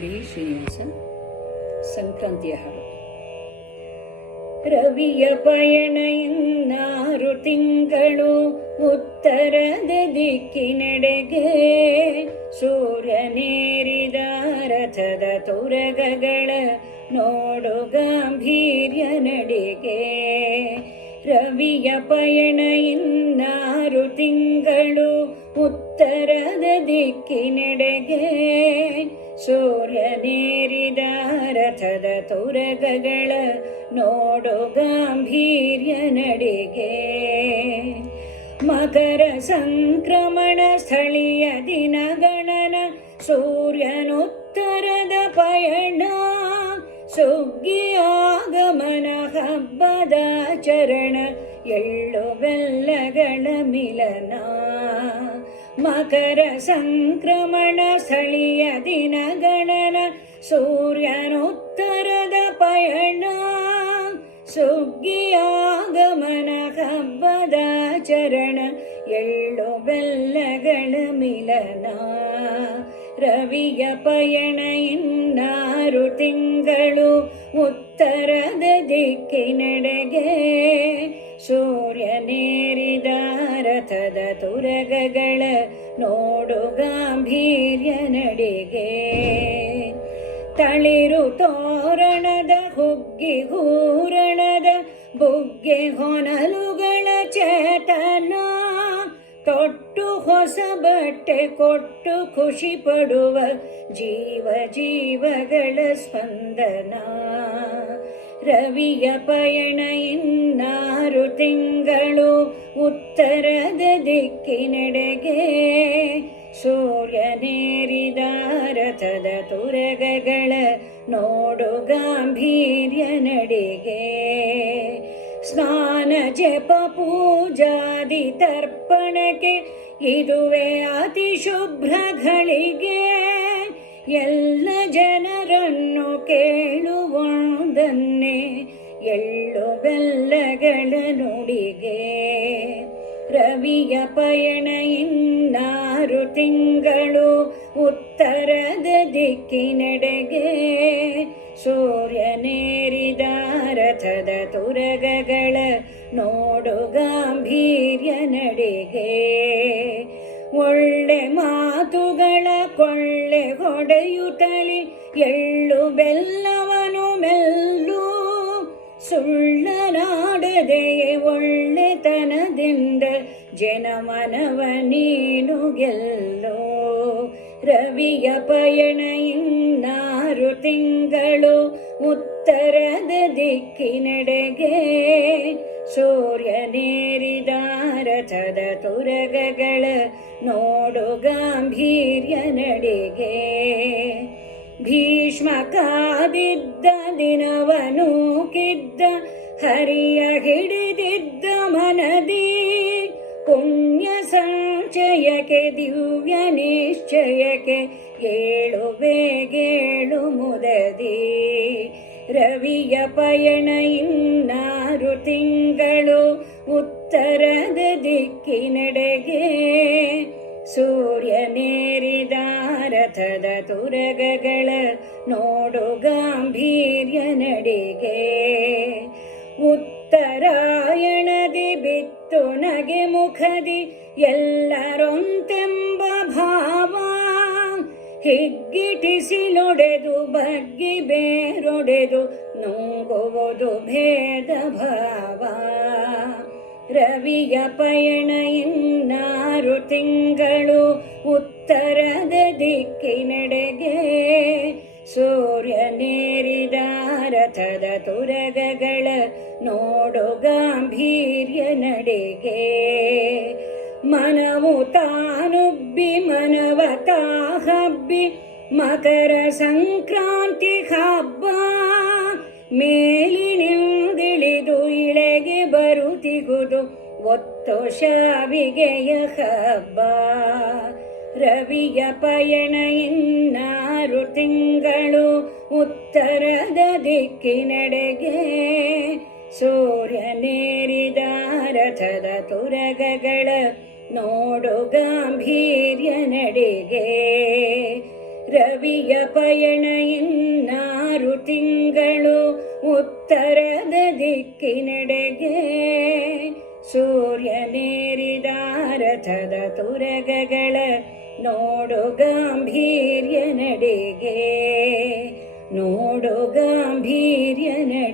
ಶ್ರೀ ಶ್ರೀನಿವಾಸ. ಸಂಕ್ರಾಂತಿಯ ಹಾಡು. ರವಿಯ ಪಯಣ ಇನ್ನಾರು ತಿಂಗಳು ಉತ್ತರದ ದಿಕ್ಕಿನೆಡೆಗೆ, ಸೂರ್ಯನೇರಿದ ರಥದ ತುರಗಗಳ ನೋಡು ಗಾಂಭೀರ್ಯ ನಡಿಗೆ. ರವಿಯ ಪಯಣ ಇನ್ನಾರು ತಿಂಗಳು ಉತ್ತರದ ದಿಕ್ಕಿನೆಡೆಗೆ, ಸೂರ್ಯನೇರಿದ ರಥದ ತುರಗಗಳ ನೋಡು ಗಾಂಭೀರ್ಯ ನಡಿಗೆ. ಮಕರ ಸಂಕ್ರಮಣ ಸ್ಥಳೀಯ ದಿನಗಣನ, ಸೂರ್ಯನುತ್ತರದ ಪಯಣ, ಸುಗ್ಗಿ ಆಗಮನ ಹಬ್ಬದ ಚರಣ, ಎಳ್ಳು ಬೆಲ್ಲಗಳ ಮಿಲನ. ಮಕರ ಸಂಕ್ರಮಣ ಸ್ಥಳೀಯ ದಿನಗಣನ, ಸೂರ್ಯನುತ್ತರದ ಪಯಣ, ಸುಗ್ಗಿ ಆಗಮನ ಹಬ್ಬದ ಚರಣ, ಎಳ್ಳು ಬೆಲ್ಲಗಳ ಮಿಲನ. ರವಿಯ ಪಯಣ ಇನ್ನಾರು ತಿಂಗಳು ಉತ್ತರದ ದಿಕ್ಕಿನೆಡೆಗೆ, ಸೂರ್ಯನೇರಿದ ರಥದ ತುರಗಗಳ ನೋಡು ಗಾಂಭೀರ್ಯ ನಡಿಗೆ. ತಳಿರು ತೋರಣದ ಹುಗ್ಗಿ ಹೂರಣದ ಬುಗ್ಗೆ ಹೊನಲುಗಳ ಚೇತನ, ತೊಟ್ಟು ಹೊಸ ಬಟ್ಟೆ ಕೊಟ್ಟು ಖುಷಿ ಪಡುವ ಜೀವ ಜೀವಗಳ ಸ್ಪಂದನ. ರವಿಯ ಪಯಣ ಇನ್ನಾರು ತಿಂಗಳು ಉತ್ತರದ ದಿಕ್ಕಿನೆಡೆಗೆ, ಸೂರ್ಯನೇರಿದ ರಥದ ತುರಗಗಳ ನೋಡು ಗಾಂಭೀರ್ಯ ನಡಿಗೆ. ಸ್ನಾನ ಜಪ ಪೂಜಾದಿ ತರ್ಪಣಕ್ಕೆ ಇದುವೇ ಅತಿ ಶುಭ್ರಗಳಿಗೆ, ಎಲ್ಲ ಜನರನ್ನು ಕೇಳುವುದನ್ನೇ ಎಳ್ಳು ಬೆಲ್ಲಗಳ ನುಡಿಗೆ. ರವಿಯ ಪಯಣ ಇನ್ನಾರು ತಿಂಗಳು ಉತ್ತರದ ದಿಕ್ಕಿನೆಡೆಗೆ, ಸೂರ್ಯನೇರಿದ ರಥದ ತುರಗಗಳ ನೋಡು ಗಾಂಭೀರ್ಯ ನಡಿಗೆ. ಒಳ್ಳೆ ಮಾತುಗಳ ಕೊಳ್ಳೆ ಹೊಡೆಯುತ್ತಲಿ ಎಳ್ಳು ಬೆಲ್ಲವನು ಮೆಲ್ಲು, ಸುಳ್ಳನಾಡದೆಯೇ ಒಳ್ಳೆತನದಿಂದ ಜನಮನವ ನೀನು ಗೆಲ್ಲೋ. ರವಿಯ ಪಯಣ ಇನ್ನಾರು ತಿಂಗಳು ಉತ್ತರದ ದಿಕ್ಕಿನೆಡೆಗೆ, ಸೂರ್ಯನೇರಿದ ರಥದ ತುರಗಗಳ ನೋಡು ಗಾಂಭೀರ್ಯ ನಡಿಗೆ. ಭೀಷ್ಮ ಕಾದಿದ್ದ ದಿನವನು ಕಿದ್ದ ಹರಿಯ ಹಿಡಿದಿದ್ದ ಮನದಿ, ಪುಣ್ಯ ಸಂಚಯಕ್ಕೆ ದಿವ್ಯ ನಿಶ್ಚಯಕ್ಕೆ ಏಳು ಬೇಗೇಳು ಮುದದಿ. ರವಿಯ ಪಯಣ ಇನ್ನಾರು ತಿಂಗಳು ಉತ್ತರದ ದಿಕ್ಕಿನೆಡೆಗೆ, ಸೂರ್ಯನೇರಿದ ರಥದ ತುರಗಗಳ ನೋಡು ಗಾಂಭೀರ್ಯ ನಡಿಗೆ. ಉತ್ತರಾಯಣದಿ ಬಿತ್ತು ನಗೆ ಮುಖದಿ ಎಲ್ಲರೊಂತೆಂಬ ಭಾವ, ಹಿಗ್ಗಿಟಿಸಿ ನೊಡೆದು ಬಗ್ಗಿ ಬೇರೊಡೆದು ನುಂಗುವುದು ಭೇದ ಭಾವ. ರವಿಯ ಪಯಣ ಇನ್ನಾರು ತಿಂಗಳು ಉತ್ತರದ ದಿಕ್ಕಿನೆಡೆಗೆ, ಸೂರ್ಯನೇರಿದ ರಥದ ತುರಗಗಳ ನೋಡು ಗಾಂಭೀರ್ಯ ನಡಿಗೆ. ಮನವು ತಾನುಬ್ಬಿ ಮನವ ಹಬ್ಬಿ ಮಕರ ಸಂಕ್ರಾಂತಿ ಹಬ್ಬ, ಮೇಲಿನಿಂದಿಳಿದು ಇಳೆಗೆ ಬರುತ್ತಿಗುದು ಒತ್ತು ಶಾವಿಗೆಯ ಹಬ್ಬ. ರವಿಯ ಪಯಣ ಇನ್ನಾರು ತಿಂಗಳು ಉತ್ತರದ ದಿಕ್ಕಿನೆಡೆಗೆ, ಸೂರ್ಯನೇರಿದ ರಥದ ತುರಗಗಳ ನೋಡು ಗಾಂಭೀರ್ಯ ನಡಿಗೆ. ರವಿಯ ಪಯಣ ಇನ್ನಾರು ತಿಂಗಳು ಉತ್ತರದ ದಿಕ್ಕಿನೆಡೆಗೆ. ಸೂರ್ಯನೇರಿದ ರಥದ ತುರಗಗಳ ನೋಡು ಗಾಂಭೀರ್ಯ ನಡೆಗೆ, ನೋಡು ಗಾಂಭೀರ್ಯ ನಡೆಗೆ.